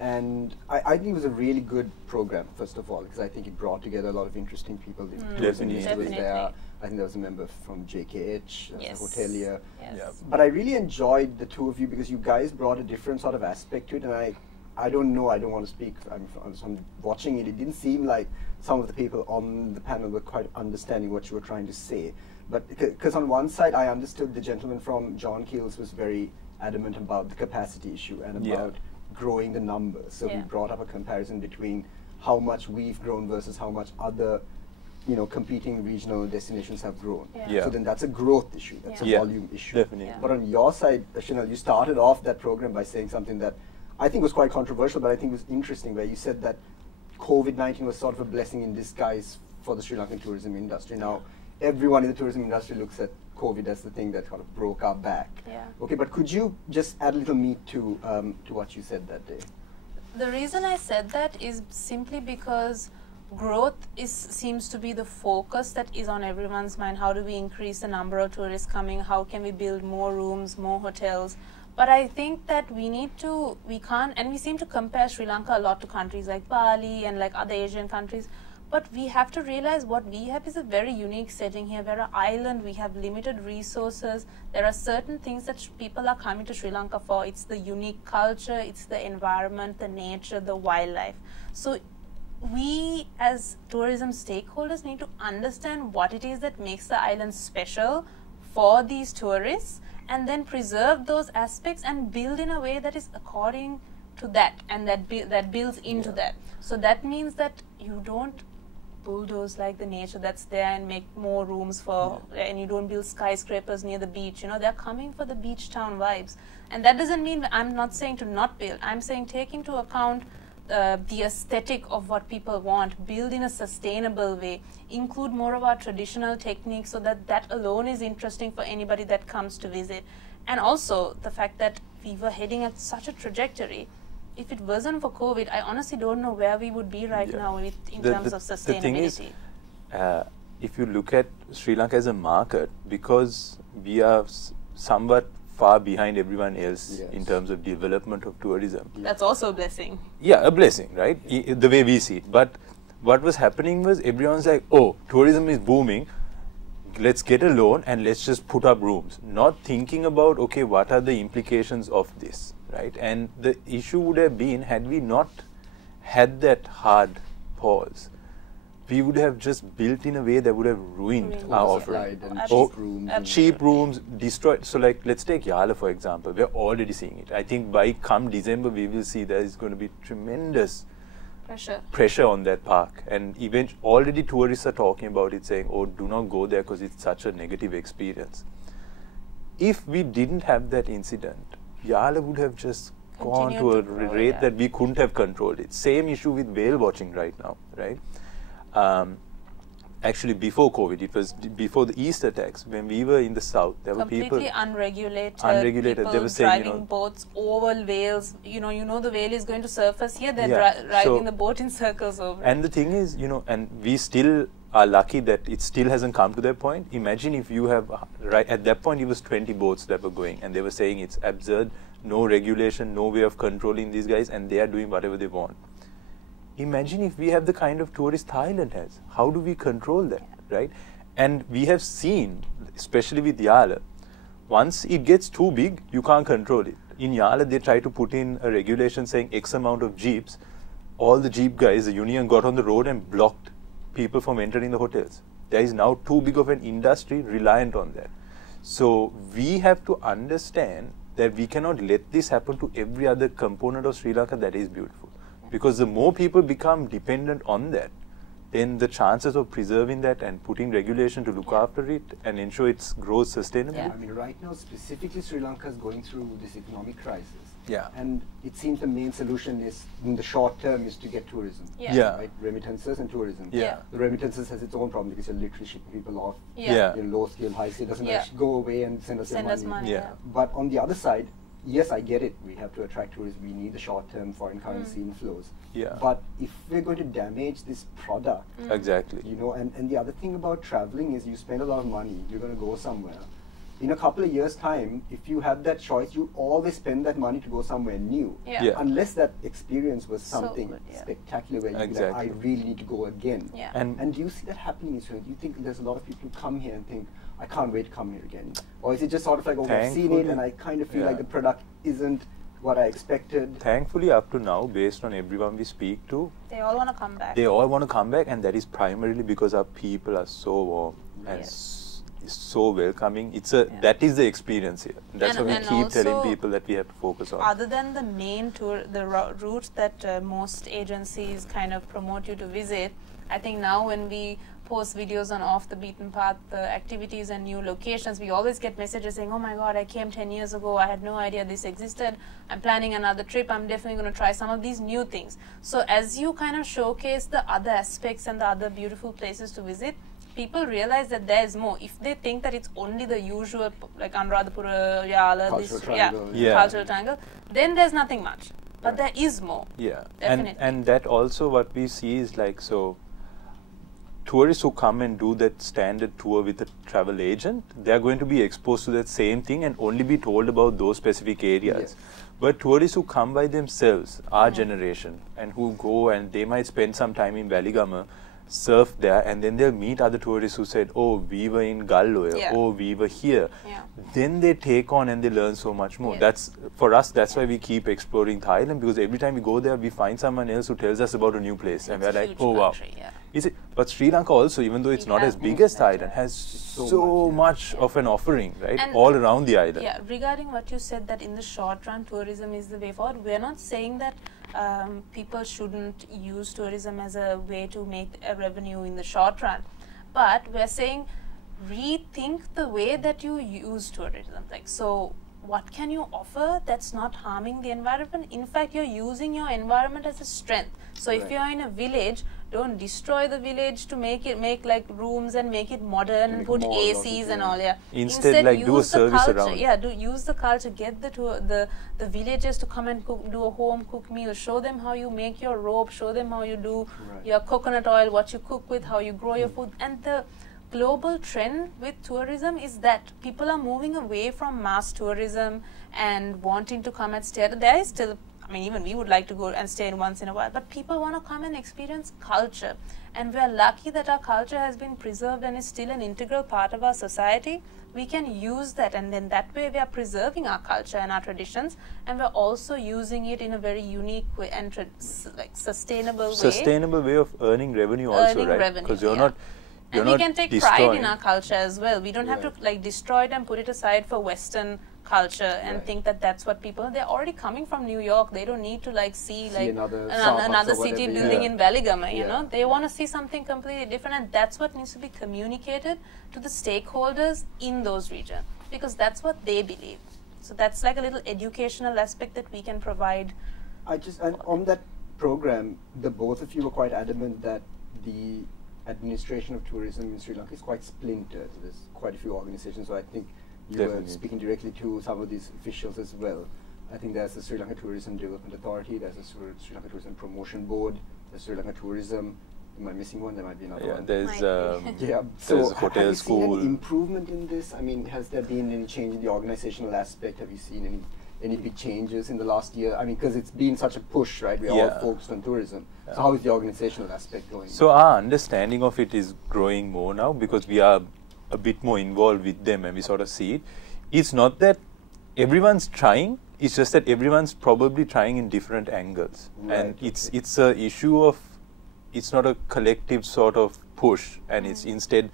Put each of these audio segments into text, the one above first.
And I think it was a really good program, first of all, because I think it brought together a lot of interesting people. The tourism minister was there. I think there was a member from JKH, a hotelier. But I really enjoyed the two of you because you guys brought a different sort of aspect to it. And I don't know, I don't want to speak, I'm watching it. It didn't seem like some of the people on the panel were quite understanding what you were trying to say. But because on one side, I understood the gentleman from John Keel's was very adamant about the capacity issue and about growing the numbers. So we brought up a comparison between how much we've grown versus how much other, competing regional destinations have grown. So then that's a growth issue. That's a volume issue. Definitely. But on your side, Shenelle, you started off that program by saying something that I think was quite controversial, but I think was interesting, where you said that COVID-19 was sort of a blessing in disguise for the Sri Lankan tourism industry. Now, everyone in the tourism industry looks at COVID as the thing that kind of broke our back. Okay, but could you just add a little meat to what you said that day? The reason I said that is simply because growth seems to be the focus that is on everyone's mind. How do we increase the number of tourists coming? How can we build more rooms, more hotels? But I think that we can't, and we seem to compare Sri Lanka a lot to countries like Bali and like other Asian countries. But we have to realize what we have is a very unique setting here. We're an island, we have limited resources. There are certain things that people are coming to Sri Lanka for. It's the unique culture, it's the environment, the nature, the wildlife. So we as tourism stakeholders need to understand what it is that makes the island special for these tourists, and then preserve those aspects and build in a way that is according to that, and that builds into that. So that means that you don't bulldoze like the nature that's there and make more rooms for, and you don't build skyscrapers near the beach. They're coming for the beach town vibes. And that doesn't mean, I'm not saying to not build, I'm saying take into account the aesthetic of what people want, build in a sustainable way, include more of our traditional techniques so that alone is interesting for anybody that comes to visit. And also the fact that we were heading at such a trajectory. If it wasn't for COVID, I honestly don't know where we would be right now in terms of sustainability. The thing is, if you look at Sri Lanka as a market, because we are somewhat far behind everyone else in terms of development of tourism. That's also a blessing. Yeah, a blessing, right? The way we see it. But what was happening was everyone's like, oh, tourism is booming. Let's get a loan and let's just put up rooms. Not thinking about, okay, what are the implications of this, right? And the issue would have been, had we not had that hard pause, we would have just built in a way that would have ruined our offering. Cheap rooms, destroyed. So like, let's take Yala for example. We're already seeing it. I think by come December, we will see there is going to be tremendous pressure on that park. And even already tourists are talking about it, saying, oh, do not go there because it's such a negative experience. If we didn't have that incident, Yala would have just gone to a rate that we couldn't have controlled it. Same issue with whale watching right now, right? Actually, before COVID, it was before the East attacks, when we were in the south, there were people completely unregulated. People they were saying, driving boats over whales. The whale is going to surface here. They're riding the boat in circles over. And the thing is, and we still are lucky that it still hasn't come to that point. Imagine if you have, at that point, it was 20 boats that were going, and they were saying it's absurd, no regulation, no way of controlling these guys, and they are doing whatever they want. Imagine if we have the kind of tourist Thailand has. How do we control that, right? And we have seen, especially with Yala, once it gets too big, you can't control it. In Yala, they try to put in a regulation saying X amount of jeeps. All the jeep guys, the union got on the road and blocked people from entering the hotels. There is now too big of an industry reliant on that. So we have to understand that we cannot let this happen to every other component of Sri Lanka that is beautiful. Because the more people become dependent on that, then the chances of preserving that and putting regulation to look after it and ensure its growth sustainably. I mean, right now, specifically, Sri Lanka is going through this economic crisis. And it seems the main solution is, in the short term, is to get tourism. Right? Remittances and tourism. The remittances has its own problem because you're literally shipping people off. Low scale, high scale, doesn't actually go away and send us money. But on the other side, yes, I get it. We have to attract tourists. We need the short-term foreign currency inflows. But if we're going to damage this product, exactly. and the other thing about traveling is you spend a lot of money. You're going to go somewhere, in a couple of years' time, if you have that choice, you always spend that money to go somewhere new. Unless that experience was something spectacular where you like, I really need to go again. And do you see that happening in Israel? Do you think there's a lot of people who come here and think, I can't wait to come here again? Or is it just sort of like, oh, I've seen it and I kind of feel like the product isn't what I expected? Thankfully, up to now, based on everyone we speak to, they all want to come back. They all want to come back, and that is primarily because our people are so warm and so welcoming. It's a that is the experience here. That's why we keep telling people that we have to focus on. Other than the main tour, the route that most agencies kind of promote you to visit, I think now when we post videos on off the beaten path activities and new locations, we always get messages saying, oh my god, I came 10 years ago, I had no idea this existed, I'm planning another trip, I'm definitely going to try some of these new things. So as you kind of showcase the other aspects and the other beautiful places to visit, people realize that there is more. If they think that it's only the usual, like Anuradhapura, Yala, cultural triangle, then there's nothing much. But there is more. Definitely. And that also what we see is like, so tourists who come and do that standard tour with a travel agent, they are going to be exposed to that same thing and only be told about those specific areas. But tourists who come by themselves, our generation, and who go and they might spend some time in Valigama, surf there, and then they'll meet other tourists who said, oh, we were in Galloya, oh, we were here. Then they take on and they learn so much more. That's, for us, that's why we keep exploring Thailand, because every time we go there, we find someone else who tells us about a new place. And we're like, oh, wow. Is it? But Sri Lanka also, even though it's not as big as Thailand, has so much of an offering, right? And all around the island. Regarding what you said, that in the short run, tourism is the way forward, we're not saying that people shouldn't use tourism as a way to make a revenue in the short run. But we're saying rethink the way that you use tourism. Like, so what can you offer that's not harming the environment? In fact, you're using your environment as a strength. So if you're in a village, don't destroy the village to make like rooms and make it modern and put ACs and all. Instead like do a service around. Use the culture. Get the villagers to come and cook, do a home cooked meal. Show them how you make your rope. Show them how you do your coconut oil, what you cook with, how you grow your food. And the global trend with tourism is that people are moving away from mass tourism and wanting to come and stay. There is still, I mean, even we would like to go and stay in once in a while, but people want to come and experience culture. And we are lucky that our culture has been preserved and is still an integral part of our society. We can use that, and then that way we are preserving our culture and our traditions, and we're also using it in a very unique way and like sustainable way. Sustainable way of earning revenue also, right? Because you're not. And we can take pride in our culture as well. We don't have to like destroy it and put it aside for Western culture and think that that's what people, they're already coming from New York. They don't need to like see like another city building in Valigama, you know. They want to see something completely different, and that's what needs to be communicated to the stakeholders in those regions, because that's what they believe. So that's like a little educational aspect that we can provide. And on that program, the both of you were quite adamant that the administration of tourism in Sri Lanka is quite splintered. There's quite a few organizations, so I think you were speaking directly to some of these officials as well. I think there's the Sri Lanka Tourism Development Authority, there's the Sri Lanka Tourism Promotion Board, there's Sri Lanka Tourism. Am I missing one? There might be another one. There's so hotel, have you school. seen any improvement in this? I mean, has there been any change in the organizational aspect? Have you seen any big changes in the last year? I mean, because it's been such a push, right? We're all focused on tourism. So how is the organizational aspect going? So our understanding of it is growing more now, because we are a bit more involved with them and we sort of see it. It's not that everyone's trying, it's just that everyone's probably trying in different angles. And it's a issue of, it's not a collective sort of push, and it's instead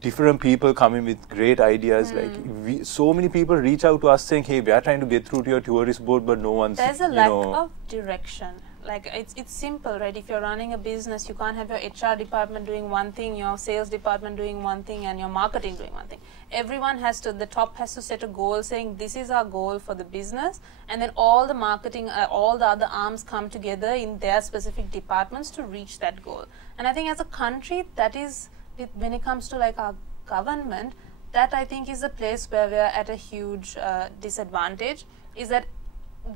different people coming with great ideas. Like so many people reach out to us saying, hey, we are trying to get through to your tourist board, but no one's, there's a lack of direction. Like it's simple, right? If you're running a business, you can't have your HR department doing one thing, your sales department doing one thing, and your marketing doing one thing. Everyone has to, the top has to set a goal saying this is our goal for the business, and then all the marketing, all the other arms come together in their specific departments to reach that goal. And I think as a country, that is, when it comes to like our government, that I think is a place where we are at a huge disadvantage, is that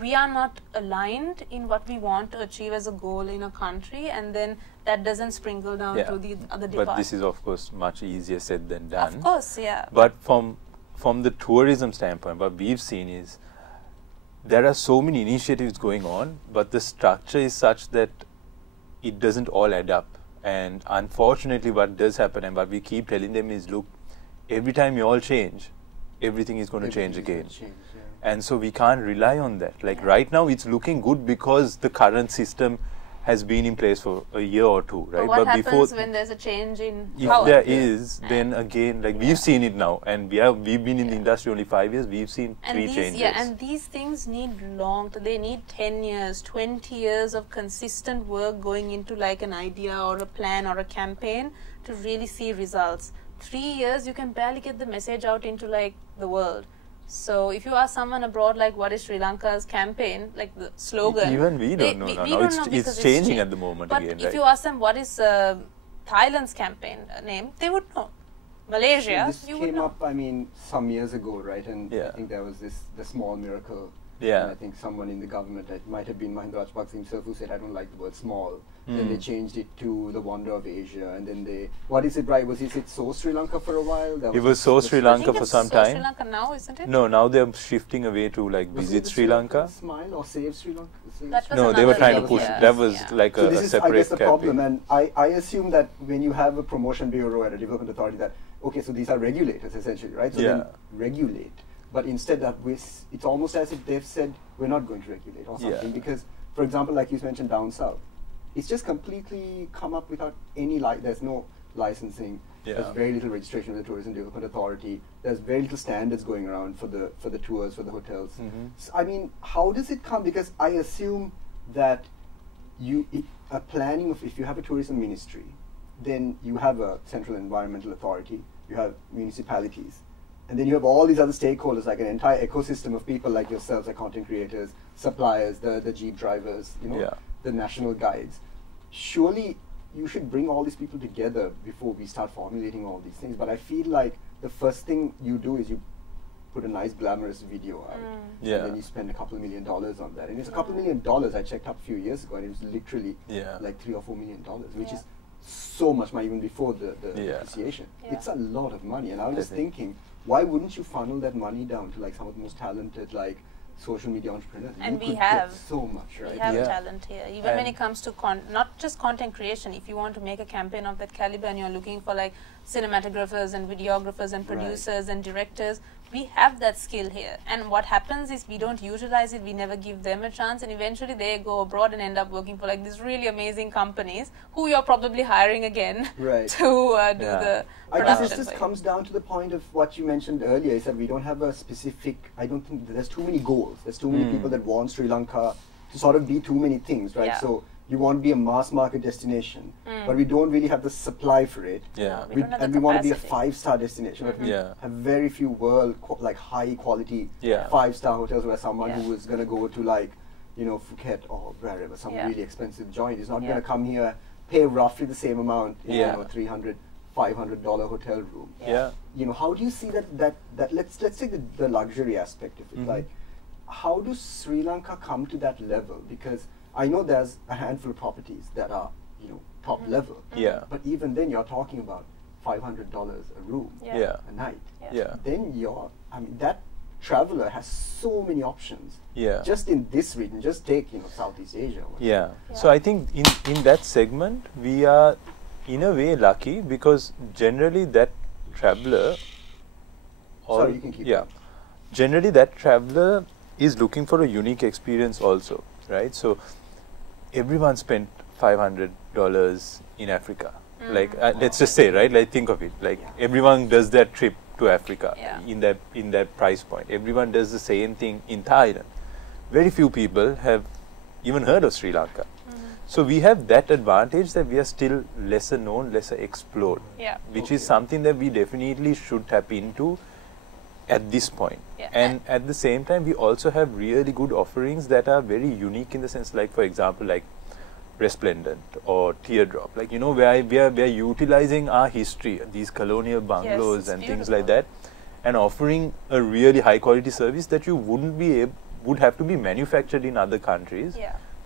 we are not aligned in what we want to achieve as a goal in a country, and then that doesn't sprinkle down to the other departments. But this is of course much easier said than done. Of course, But from from the tourism standpoint, what we've seen is there are so many initiatives going on, but the structure is such that it doesn't all add up. And unfortunately, what does happen and what we keep telling them is, look, every time you all change, everything is going to change again. And so we can't rely on that. Like right now, it's looking good because the current system has been in place for a year or two, right? But what happens when there's a change in power? If there is, then again, like we've seen it now, and we've been in the industry only 5 years, we've seen three changes. Yeah, and these things need they need 10 years, 20 years of consistent work going into like an idea or a plan or a campaign to really see results. 3 years, you can barely get the message out into like the world. So if you ask someone abroad, like, what is Sri Lanka's campaign, like the slogan, even we don't know now. It's changing at the moment. But again, if you ask them what is Thailand's campaign name, they would know. Malaysia, this came up, I mean, some years ago, right? And I think there was the small miracle. Yeah. And I think someone in the government, it might have been Mahinda Rajapaksa himself, who said, I don't like the word small. Then they changed it to the wonder of Asia, and then they, what is it, right? Is it So Sri Lanka for a while? It was So Sri Lanka for some time. Sri Lanka now, isn't it? No, now they're shifting away to like Visit Sri Lanka. Smile or Save Sri Lanka? No, they were trying to push. That was like so a this separate is, I guess, the problem. And I assume that when you have a promotion bureau at a development authority, that okay, so these are regulators essentially, right? So then regulate. But instead, that it's almost as if they've said we're not going to regulate or something. Because, for example, like you mentioned down south, it's just completely come up without any there's no licensing. There's very little registration with the Tourism Development Authority. There's very little standards going around for the tours, for the hotels. So, I mean, how does it come? Because I assume that a planning of, if you have a tourism ministry, then you have a central environmental authority, you have municipalities, and then you have all these other stakeholders, like an entire ecosystem of people like yourselves, like content creators, suppliers, the jeep drivers, you know, the national guides. Surely you should bring all these people together before we start formulating all these things. But I feel like the first thing you do is you put a nice glamorous video out, and then you spend a couple of $1 million on that. And it's a couple of $1 million. I checked up a few years ago, and it was literally like $3 or $4 million, which is so much money even before the appreciation. It's a lot of money, and I was just thinking, why wouldn't you funnel that money down to like some of the most talented like social media entrepreneurs? And we have so much, right? We have talent here. Even when it comes to not just content creation, if you want to make a campaign of that caliber and you're looking for like cinematographers and videographers and producers and directors, we have that skill here. And what happens is we don't utilize it, we never give them a chance, and eventually they go abroad and end up working for like these really amazing companies who you're probably hiring again to do the production. I guess this just comes down to the point of what you mentioned earlier, is that we don't have a specific, I don't think there's too many goals. There's too many people that want Sri Lanka to sort of be too many things, right? So you want to be a mass market destination, but we don't really have the supply for it. And we want to be a 5-star destination, but we have very few like high quality 5-star hotels where someone who is going to go to like, you know, Phuket or wherever, some really expensive joint is not going to come here, pay roughly the same amount in you know, $300, $500 hotel room. You know, how do you see that let's take the luxury aspect of it. Like, how does Sri Lanka come to that level? Because I know there's a handful of properties that are, you know, top level. But even then, you're talking about $500 a room a night. Then I mean, that traveler has so many options. Just in this region, just take, you know, Southeast Asia. So I think in that segment, we are in a way lucky, because generally that traveler, sorry, you can keep going. Generally that traveler is looking for a unique experience also, right? So everyone spent $500 in Africa. Like let's just say, right? Like think of it. Like everyone does that trip to Africa in that price point. Everyone does the same thing in Thailand. Very few people have even heard of Sri Lanka. So we have that advantage that we are still lesser known, lesser explored, which is something that we definitely should tap into at this point. And at the same time, we also have really good offerings that are very unique in the sense, like for example, like Resplendent or Teardrop, like, you know, where we are utilizing our history, these colonial bungalows and things like that, and offering a really high quality service that you would have to be manufactured in other countries.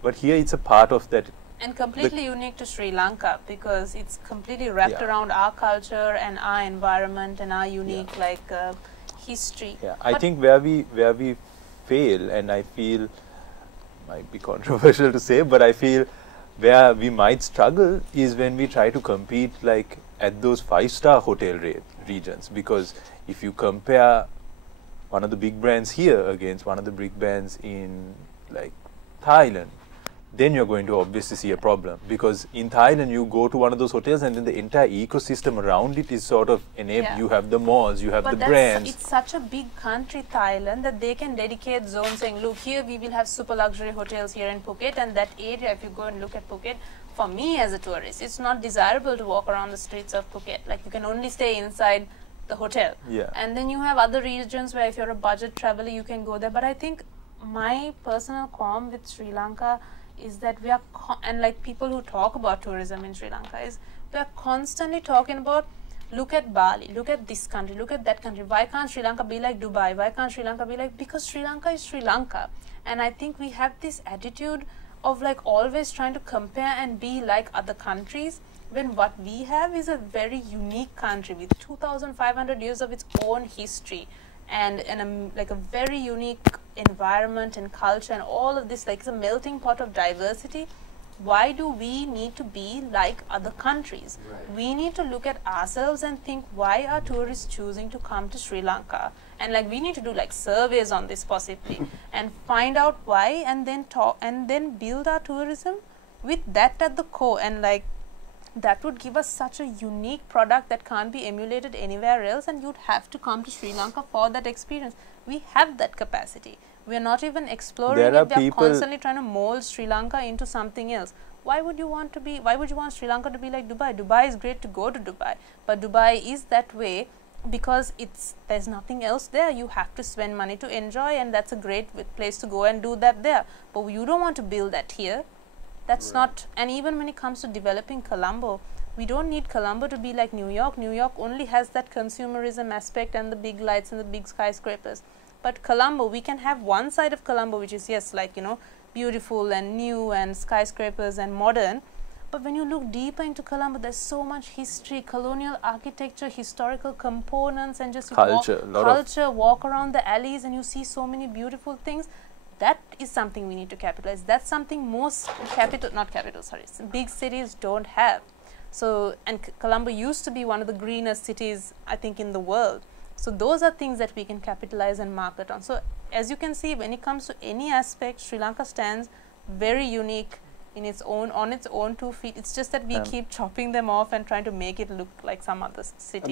But here it's a part of that. And completely unique to Sri Lanka, because it's completely wrapped around our culture and our environment and our unique like history. Yeah, I think where we fail, and I feel might be controversial to say, but I feel where we might struggle is when we try to compete like at those 5-star hotel regions, because if you compare one of the big brands here against one of the big brands in like Thailand, then you're going to obviously see a problem, because in Thailand you go to one of those hotels and then the entire ecosystem around it is sort of enabled. Yeah. You have the malls, you have the brands. It's such a big country, Thailand, that they can dedicate zones saying, look, here we will have super luxury hotels here in Phuket, and that area, if you go and look at Phuket, for me as a tourist, it's not desirable to walk around the streets of Phuket. Like, you can only stay inside the hotel. Yeah. And then you have other regions where if you're a budget traveler, you can go there. But I think my personal qualm with Sri Lanka is that we are, and like people who talk about tourism in Sri Lanka, is we are constantly talking about, look at Bali, look at this country, look at that country. Why can't Sri Lanka be like Dubai? Why can't Sri Lanka be like, because Sri Lanka is Sri Lanka. And I think we have this attitude of like always trying to compare and be like other countries, when what we have is a very unique country with 2,500 years of its own history, and like a very unique environment and culture and all of this, like it's a melting pot of diversity. Why do we need to be like other countries? Right. We need to look at ourselves and think, why are tourists choosing to come to Sri Lanka? And like we need to do like surveys on this possibly and find out why, and then talk and then build our tourism with that at the core. And like that would give us such a unique product that can't be emulated anywhere else, and you'd have to come to Sri Lanka for that experience. We have that capacity. We are not even exploring it. We are constantly trying to mold Sri Lanka into something else. Why would you want Sri Lanka to be like Dubai? Dubai is great to go to Dubai, but Dubai is that way because there's nothing else there. You have to spend money to enjoy, and that's a great place to go and do that there. But you don't want to build that here. That's not, and even when it comes to developing Colombo, we don't need Colombo to be like New York. New York only has that consumerism aspect and the big lights and the big skyscrapers. But Colombo, we can have one side of Colombo which is, yes, like, you know, beautiful and new and skyscrapers and modern. But when you look deeper into Colombo, there's so much history, colonial architecture, historical components, and just walk around the alleys and you see so many beautiful things. That is something we need to capitalize. That's something most big cities don't have. So, and Colombo used to be one of the greenest cities, I think, in the world. So those are things that we can capitalize and market on. So as you can see, when it comes to any aspect, Sri Lanka stands very unique in its own, on its own 2 feet. It's just that we keep chopping them off and trying to make it look like some other city.